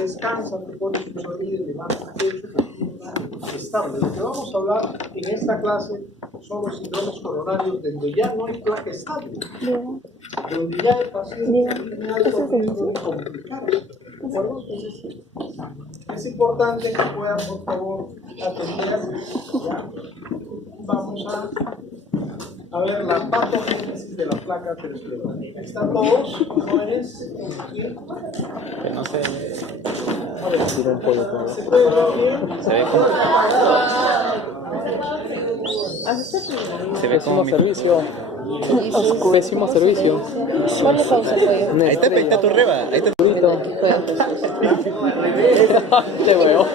descansa, te pones un sonido, te vas a hacer estable. Lo que vamos a hablar en esta clase son los síndromes coronarios donde ya no hay placa estable, donde ya el paciente tiene algo complicado. Entonces, es importante que puedan, por favor, atender. ¿Ya? Vamos a ver la patogénesis de la placa aterosclerótica. ¿Están todos jóvenes? ¿Sí? Que no se ¿Se puede ver bien? se ve como se ve como servicio. Pésimo servicio. Ponle pausa, pollo. Ahí está tu reba. Ahí está tu rito. Te veo.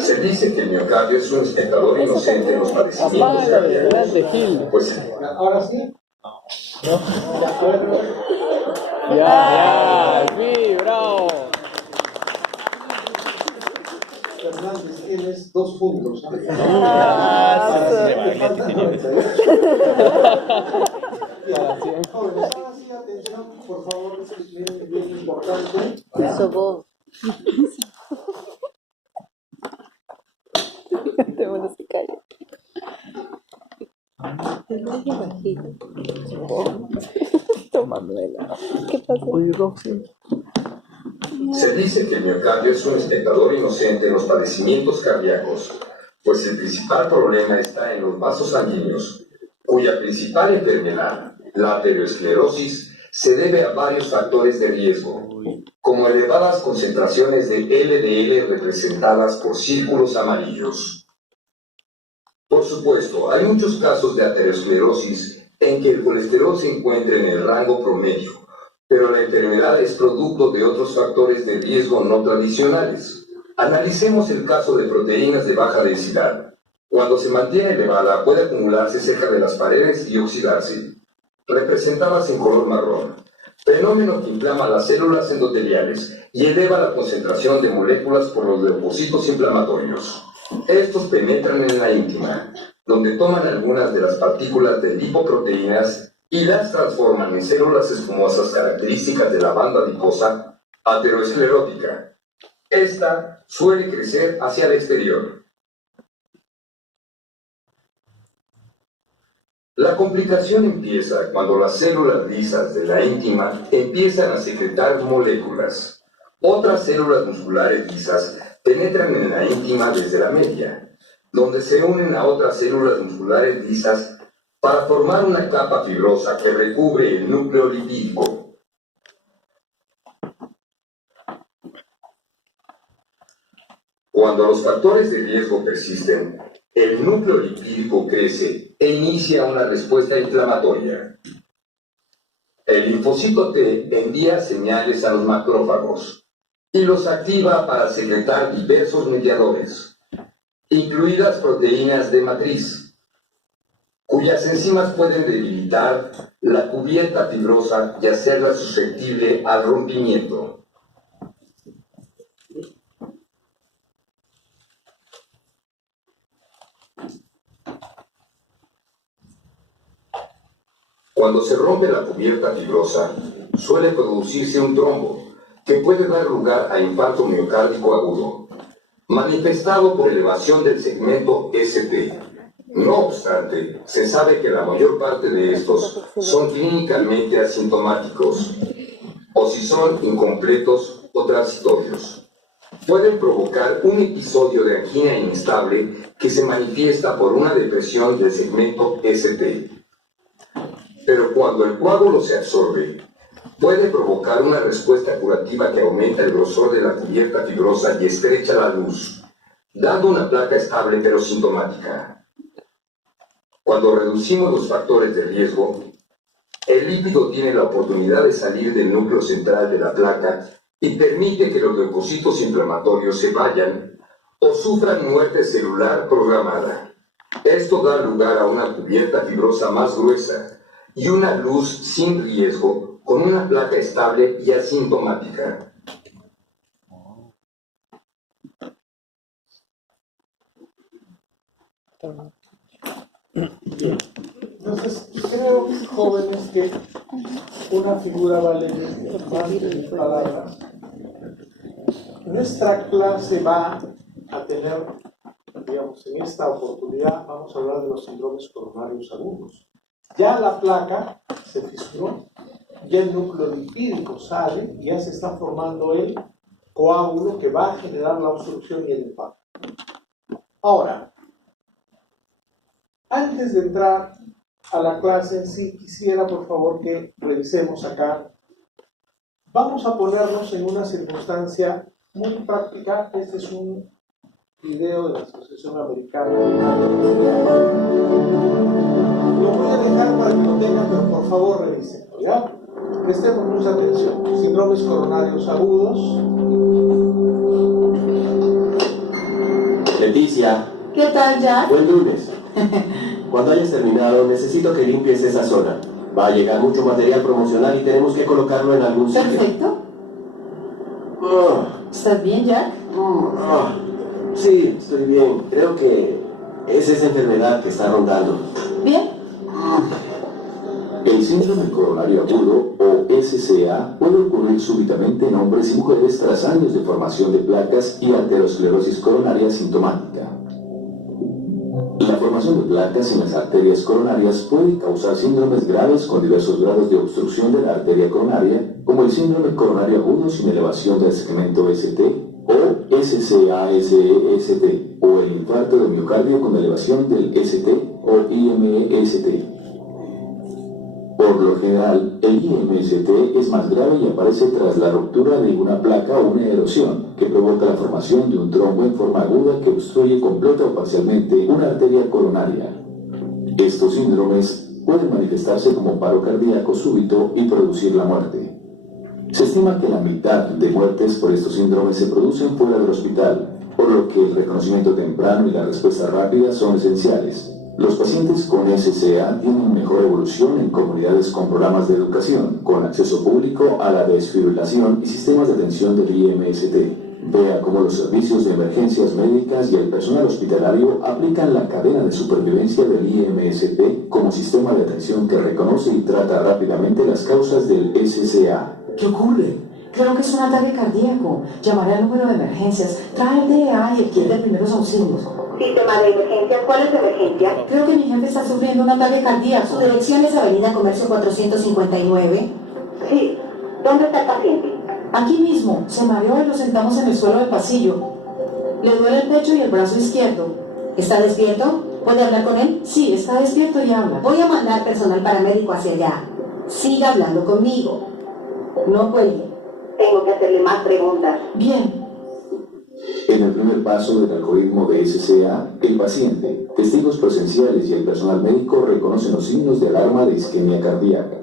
Se dice que el miocardio es un espectador inocente en los padecimientos cardíacos. Pues ¿Ahora sí? Ya, sí, bravo. Fernández, tienes 2 puntos. Jóvenes, ahora sí, atención, por favor, esto es bien importante. Sobo. Te van a sacar. Toma, Manuela. ¿Qué pasó? se dice que el miocardio es un espectador inocente en los padecimientos cardíacos, pues el principal problema está en los vasos sanguíneos, cuya principal enfermedad, la aterosclerosis, se debe a varios factores de riesgo, como elevadas concentraciones de LDL representadas por círculos amarillos. Por supuesto, hay muchos casos de aterosclerosis en que el colesterol se encuentra en el rango promedio, pero la enfermedad es producto de otros factores de riesgo no tradicionales. Analicemos el caso de proteínas de baja densidad. Cuando se mantiene elevada, puede acumularse cerca de las paredes y oxidarse, representadas en color marrón, fenómeno que inflama las células endoteliales y eleva la concentración de moléculas por los leucocitos inflamatorios. Estos penetran en la íntima, donde toman algunas de las partículas de lipoproteínas y las transforman en células escumosas características de la banda adiposa aterosclerótica. Esta suele crecer hacia el exterior. La complicación empieza cuando las células lisas de la íntima empiezan a secretar moléculas. Otras células musculares lisas penetran en la íntima desde la media, donde se unen a otras células musculares lisas para formar una capa fibrosa que recubre el núcleo lipídico. Cuando los factores de riesgo persisten, el núcleo lipídico crece e inicia una respuesta inflamatoria. El linfocito T envía señales a los macrófagos y los activa para secretar diversos mediadores, incluidas proteínas de matriz, cuyas enzimas pueden debilitar la cubierta fibrosa y hacerla susceptible al rompimiento. Cuando se rompe la cubierta fibrosa, suele producirse un trombo, que puede dar lugar a infarto miocárdico agudo, manifestado por elevación del segmento ST. No obstante, se sabe que la mayor parte de estos son clínicamente asintomáticos, o si son incompletos o transitorios. Pueden provocar un episodio de angina inestable que se manifiesta por una depresión del segmento ST. Pero cuando el coágulo se absorbe, puede provocar una respuesta curativa que aumenta el grosor de la cubierta fibrosa y estrecha la luz, dando una placa estable pero sintomática. Cuando reducimos los factores de riesgo, el lípido tiene la oportunidad de salir del núcleo central de la placa y permite que los leucocitos inflamatorios se vayan o sufran muerte celular programada. Esto da lugar a una cubierta fibrosa más gruesa y una luz sin riesgo con una placa estable y asintomática. Entonces, creo, jóvenes, que una figura vale más de 1000 palabras. Nuestra clase va a tener, digamos, en esta oportunidad vamos a hablar de los síndromes coronarios agudos. Ya la placa se fisuró, ya el núcleo lipídico sale y ya se está formando el coágulo que va a generar la obstrucción y el impacto. Ahora, antes de entrar a la clase en sí, quisiera por favor que revisemos acá. Vamos a ponernos en una circunstancia muy práctica. Este es un video de la Asociación Americana. Lo voy a dejar para que lo tengan, pero por favor revísenlo, ¿ya? Prestemos mucha atención. Síndromes coronarios agudos. Leticia. ¿Qué tal, Jack? Buen lunes. Cuando hayas terminado, necesito que limpies esa zona. Va a llegar mucho material promocional y tenemos que colocarlo en algún sitio. Perfecto. ¿Estás bien, Jack? Sí, estoy bien. Creo que es esa enfermedad que está rondando. Bien. El síndrome coronario agudo, o SCA, puede ocurrir súbitamente en hombres y mujeres tras años de formación de placas y arteriosclerosis coronaria sintomática. La formación de placas en las arterias coronarias puede causar síndromes graves con diversos grados de obstrucción de la arteria coronaria, como el síndrome coronario agudo sin elevación del segmento ST, o SCA-SEST, o el infarto de miocardio con elevación del ST o IMST. Por lo general, el IMST es más grave y aparece tras la ruptura de una placa o una erosión, que provoca la formación de un trombo en forma aguda que obstruye completa o parcialmente una arteria coronaria. Estos síndromes pueden manifestarse como paro cardíaco súbito y producir la muerte. Se estima que la mitad de muertes por estos síndromes se producen fuera del hospital, por lo que el reconocimiento temprano y la respuesta rápida son esenciales. Los pacientes con SCA tienen mejor evolución en comunidades con programas de educación, con acceso público a la desfibrilación y sistemas de atención del IMST. Vea cómo los servicios de emergencias médicas y el personal hospitalario aplican la cadena de supervivencia del IMST como sistema de atención que reconoce y trata rápidamente las causas del SCA. ¿Qué ocurre? Creo que es un ataque cardíaco. Llamaré al número de emergencias. Trae el DEA y el kit de primeros auxilios. Sistema de emergencias, ¿cuál es la emergencia? Creo que mi jefe está sufriendo un ataque cardíaco. Su dirección es Avenida Comercio 459. Sí. ¿Dónde está el paciente? Aquí mismo. Se mareó y lo sentamos en el suelo del pasillo. Le duele el pecho y el brazo izquierdo. ¿Está despierto? ¿Puede hablar con él? Sí, está despierto y habla. Voy a mandar personal paramédico hacia allá. Siga hablando conmigo. No cuelgue. Tengo que hacerle más preguntas. Bien. En el primer paso del algoritmo de SCA, el paciente, testigos presenciales y el personal médico reconocen los signos de alarma de isquemia cardíaca.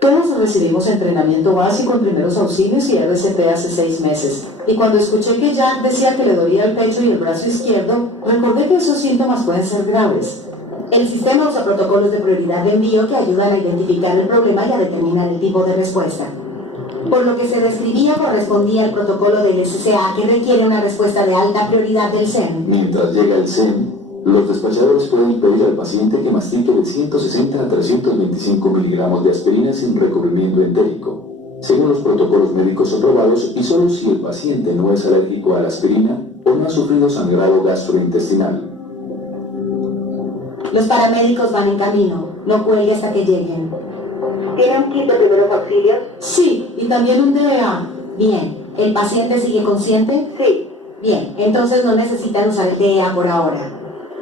Todos recibimos entrenamiento básico en primeros auxilios y RCP hace 6 meses. Y cuando escuché que Jack decía que le dolía el pecho y el brazo izquierdo, recordé que esos síntomas pueden ser graves. El sistema usa protocolos de prioridad de envío que ayudan a identificar el problema y a determinar el tipo de respuesta. Por lo que se describía correspondía al protocolo del SCA que requiere una respuesta de alta prioridad del SEM. Mientras llega el SEM, los despachadores pueden pedir al paciente que mastique de 160 a 325 miligramos de aspirina sin recubrimiento entérico, según los protocolos médicos aprobados y solo si el paciente no es alérgico a la aspirina o no ha sufrido sangrado gastrointestinal. Los paramédicos van en camino. No cuelgue hasta que lleguen. ¿Tiene un kit de primeros auxilios? Sí, y también un DEA. Bien. ¿El paciente sigue consciente? Sí. Bien, entonces no necesitan usar el DEA por ahora.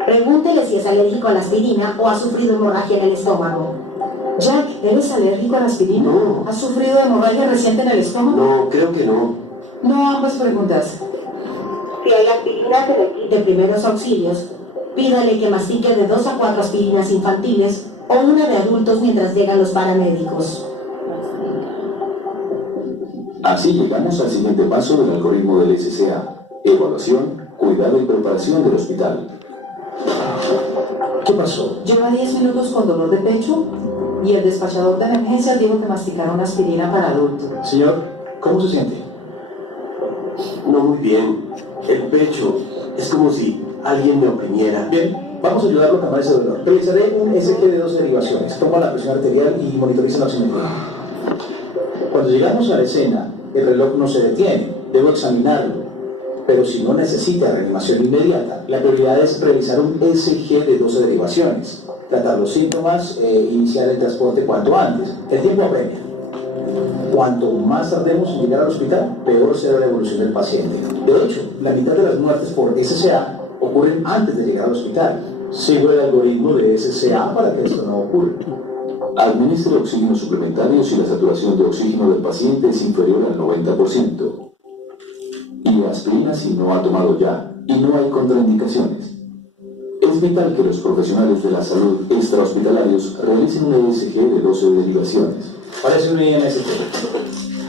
Pregúntele si es alérgico a la aspirina o ha sufrido hemorragia en el estómago. Jack, ¿eres alérgico a la aspirina? No. ¿Has sufrido hemorragia reciente en el estómago? No, creo que no. No, ambas preguntas. Si hay aspirinas en el kit de primeros auxilios, pídale que mastique de 2 a 4 aspirinas infantiles o una de adultos mientras llegan los paramédicos. Así llegamos al siguiente paso del algoritmo del SCA: evaluación, cuidado y preparación del hospital. ¿Qué pasó? Lleva 10 minutos con dolor de pecho y el despachador de emergencias dijo que masticara una aspirina para adulto. Señor, ¿cómo se siente? No muy bien. El pecho es como si alguien me oprimiera. Bien. Vamos a ayudarlo a calmar ese dolor. Realizaré un SG de 2 derivaciones. Toma la presión arterial y monitoriza la oximetría. Cuando llegamos a la escena, el reloj no se detiene. Debo examinarlo. Pero si no necesita reanimación inmediata, la prioridad es realizar un SG de 12 derivaciones. Tratar los síntomas e iniciar el transporte cuanto antes. El tiempo apremia. Cuanto más tardemos en llegar al hospital, peor será la evolución del paciente. De hecho, la mitad de las muertes por SCA ocurren antes de llegar al hospital. Sigo el algoritmo de SCA para que esto no ocurra. Administre oxígeno suplementario si la saturación de oxígeno del paciente es inferior al 90%. Y aspirina si no ha tomado ya y no hay contraindicaciones. Es vital que los profesionales de la salud extrahospitalarios realicen un ESG de 12 derivaciones. Parece un IMST.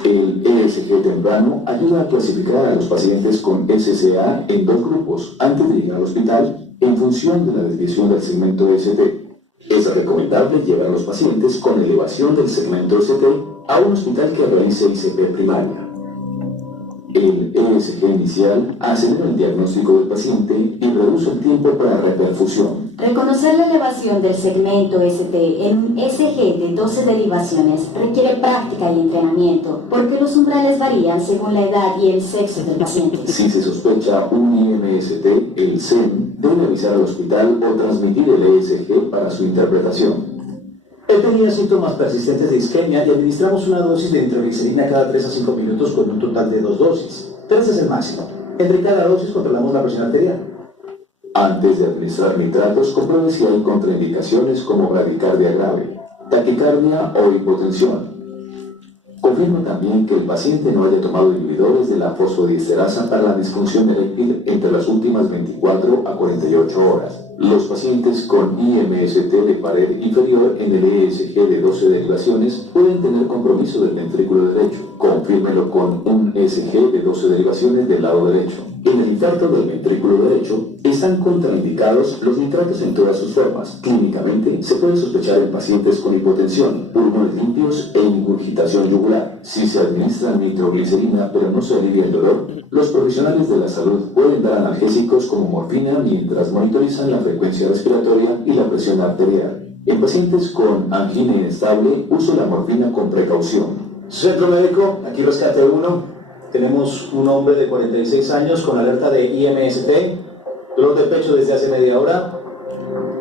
El ESG temprano ayuda a clasificar a los pacientes con SCA en 2 grupos antes de llegar al hospital en función de la desviación del segmento ST. Es recomendable llevar a los pacientes con elevación del segmento ST a un hospital que realice ICP primaria. El ESG inicial acelera el diagnóstico del paciente y reduce el tiempo para reperfusión. Reconocer la elevación del segmento ST en un SG de 12 derivaciones requiere práctica y entrenamiento, porque los umbrales varían según la edad y el sexo del paciente. Si se sospecha un IMST, el CEN debe avisar al hospital o transmitir el ESG para su interpretación. Él tenía síntomas persistentes de isquemia y administramos una dosis de nitroglicerina cada 3 a 5 minutos con un total de 2 dosis. 3 es el máximo. Entre cada dosis controlamos la presión arterial. Antes de administrar nitratos, compruebe si hay contraindicaciones como bradicardia grave, taquicardia o hipotensión. Confirme también que el paciente no haya tomado inhibidores de la fosfodiesterasa para la disfunción eréctil entre las últimas 24 a 48 horas. Los pacientes con IMST de pared inferior en el ESG de 12 derivaciones pueden tener compromiso del ventrículo derecho. Confírmelo con un ESG de 12 derivaciones del lado derecho. En el infarto del ventrículo derecho están contraindicados los nitratos en todas sus formas. Clínicamente se puede sospechar en pacientes con hipotensión, pulmones limpios e ingurgitación yugular. Si se administra nitroglicerina pero no se alivia el dolor, los profesionales de la salud pueden dar analgésicos como morfina mientras monitorizan la frecuencia respiratoria y la presión arterial. En pacientes con angina inestable, uso la morfina con precaución. Centro médico, aquí rescate 1. Tenemos un hombre de 46 años con alerta de IMST, dolor de pecho desde hace media hora,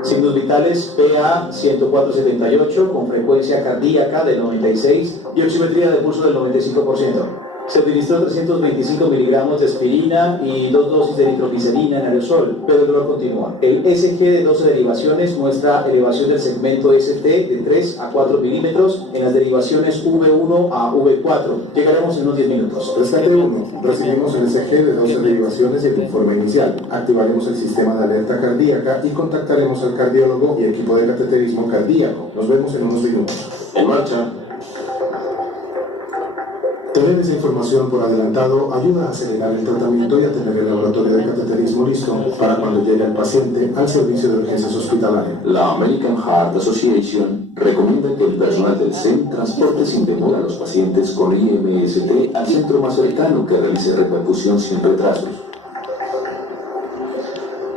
signos vitales PA 104/78 con frecuencia cardíaca del 96 y oximetría de pulso del 95%. Se administró 325 miligramos de aspirina y 2 dosis de nitroglicerina en aerosol, pero el dolor continúa. El SG de 12 derivaciones muestra elevación del segmento ST de 3 a 4 milímetros en las derivaciones V1 a V4. Llegaremos en unos 10 minutos. Rescate 1. Recibimos el SG de 12 derivaciones y el informe inicial. Activaremos el sistema de alerta cardíaca y contactaremos al cardiólogo y equipo de cateterismo cardíaco. Nos vemos en unos minutos. En marcha. Tener esa información por adelantado ayuda a acelerar el tratamiento y a tener el laboratorio de cateterismo listo para cuando llegue el paciente al servicio de urgencias hospitalarias. La American Heart Association recomienda que el personal del CEN transporte sin demora a los pacientes con IMST al centro más cercano que realice reperfusión sin retrasos.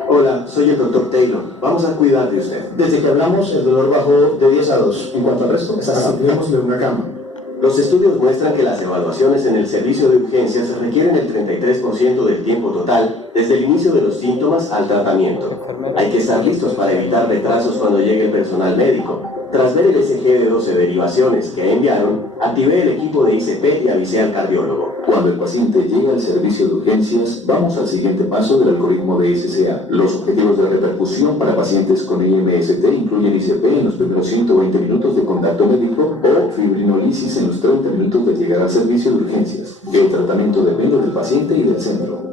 Hola, soy el Dr. Taylor. Vamos a cuidar de usted. Desde que hablamos, el dolor bajó de 10 a 2. En cuanto al resto, está Asignémosle una cama. Los estudios muestran que las evaluaciones en el servicio de urgencias requieren el 33% del tiempo total desde el inicio de los síntomas al tratamiento. Hay que estar listos para evitar retrasos cuando llegue el personal médico. Tras ver el SG de 12 derivaciones que enviaron, activé el equipo de ICP y avisé al cardiólogo. Cuando el paciente llega al servicio de urgencias, vamos al siguiente paso del algoritmo de SCA. Los objetivos de repercusión para pacientes con IMST incluyen ICP en los primeros 120 minutos de contacto médico o fibrinolisis en los 30 minutos de llegar al servicio de urgencias. El tratamiento depende del paciente y del centro.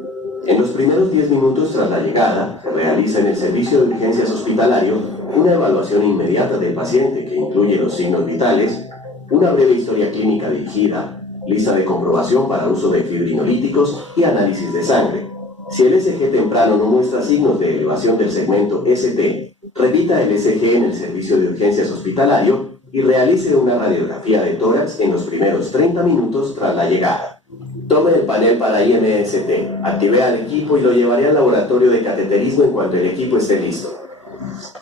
En los primeros 10 minutos tras la llegada, se realiza en el servicio de urgencias hospitalario una evaluación inmediata del paciente que incluye los signos vitales, una breve historia clínica dirigida, lista de comprobación para uso de fibrinolíticos y análisis de sangre. Si el SG temprano no muestra signos de elevación del segmento ST, repita el SG en el servicio de urgencias hospitalario y realice una radiografía de tórax en los primeros 30 minutos tras la llegada. Tome el panel para IMST, active al equipo y lo llevaré al laboratorio de cateterismo en cuanto el equipo esté listo.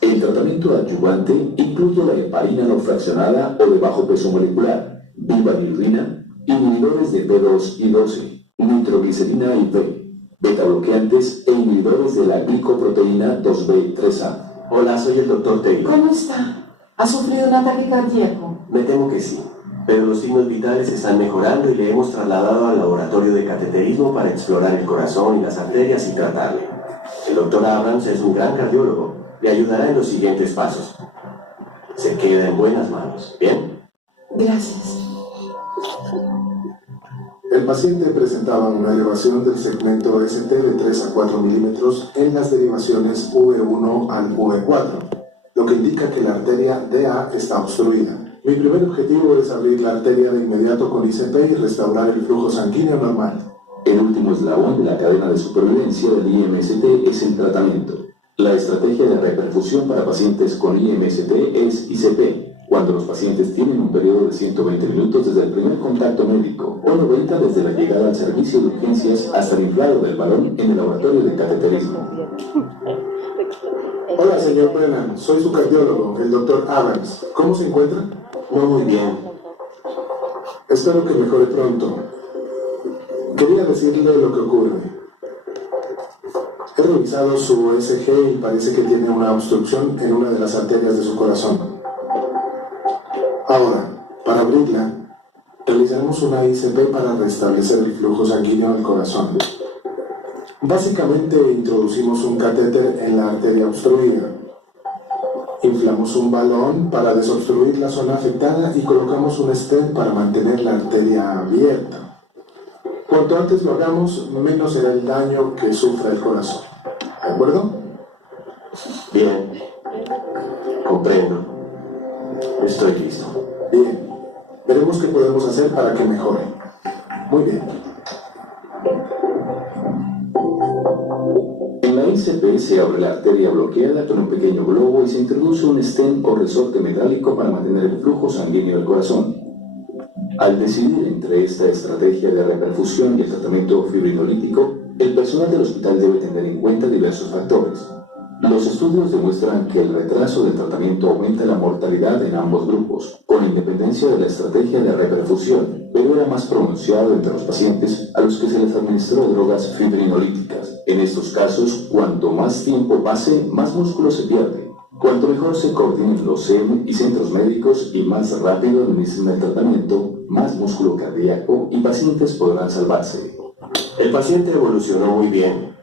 El tratamiento adyuvante incluye la heparina no fraccionada o de bajo peso molecular, vivadirudina, inhibidores de B2 y 12, nitroglicerina IV, beta bloqueantes e inhibidores de la glicoproteína 2B3A. Hola, soy el doctor Taylor. ¿Cómo está? ¿Ha sufrido un ataque cardíaco? Me temo que sí, pero los signos vitales están mejorando y le hemos trasladado al laboratorio de cateterismo para explorar el corazón y las arterias y tratarle. El doctor Abrams es un gran cardiólogo. Le ayudará en los siguientes pasos. Se queda en buenas manos. ¿Bien? Gracias. El paciente presentaba una elevación del segmento ST de 3 a 4 milímetros en las derivaciones V1 al V4, lo que indica que la arteria DA está obstruida. Mi primer objetivo es abrir la arteria de inmediato con ICP y restaurar el flujo sanguíneo normal. El último eslabón de la cadena de supervivencia del IMST es el tratamiento. La estrategia de reperfusión para pacientes con IMST es ICP, cuando los pacientes tienen un periodo de 120 minutos desde el primer contacto médico o 90 desde la llegada al servicio de urgencias hasta el inflado del balón en el laboratorio de cateterismo. Hola, señor Brennan. Soy su cardiólogo, el doctor Abrams. ¿Cómo se encuentra? No muy bien. Espero que mejore pronto. Quería decirle lo que ocurre. He revisado su ECG y parece que tiene una obstrucción en una de las arterias de su corazón. Ahora, para abrirla, realizaremos una ICP para restablecer el flujo sanguíneo al corazón. Básicamente introducimos un catéter en la arteria obstruida. Inflamos un balón para desobstruir la zona afectada y colocamos un stent para mantener la arteria abierta. Cuanto antes lo hagamos, menos será el daño que sufra el corazón. ¿De acuerdo? Bien. Comprendo. Estoy listo. Bien. Veremos qué podemos hacer para que mejore. Muy bien. En la ICP se abre la arteria bloqueada con un pequeño globo y se introduce un stent o resorte metálico para mantener el flujo sanguíneo del corazón. Al decidir entre esta estrategia de reperfusión y el tratamiento fibrinolítico, el personal del hospital debe tener en cuenta diversos factores. Los estudios demuestran que el retraso del tratamiento aumenta la mortalidad en ambos grupos, con independencia de la estrategia de reperfusión, pero era más pronunciado entre los pacientes a los que se les administró drogas fibrinolíticas. En estos casos, cuanto más tiempo pase, más músculo se pierde. Cuanto mejor se coordinen los CEM y centros médicos y más rápido administren el tratamiento, más músculo cardíaco y pacientes podrán salvarse. El paciente evolucionó muy bien,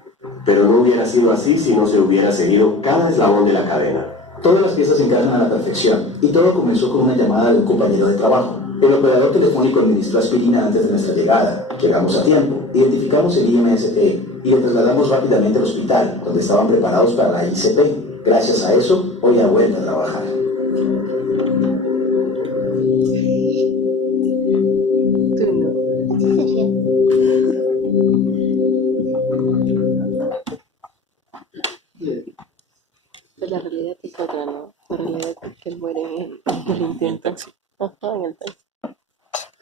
pero no hubiera sido así si no se hubiera seguido cada eslabón de la cadena. Todas las piezas encajan a la perfección y todo comenzó con una llamada de un compañero de trabajo. El operador telefónico administró aspirina antes de nuestra llegada. Llegamos a tiempo, identificamos el IMST y le trasladamos rápidamente al hospital, donde estaban preparados para la ICP. Gracias a eso, hoy ha vuelto a trabajar. Pues la realidad es otra, ¿no? La realidad es que él muere en el intento. Ajá, en el taxi.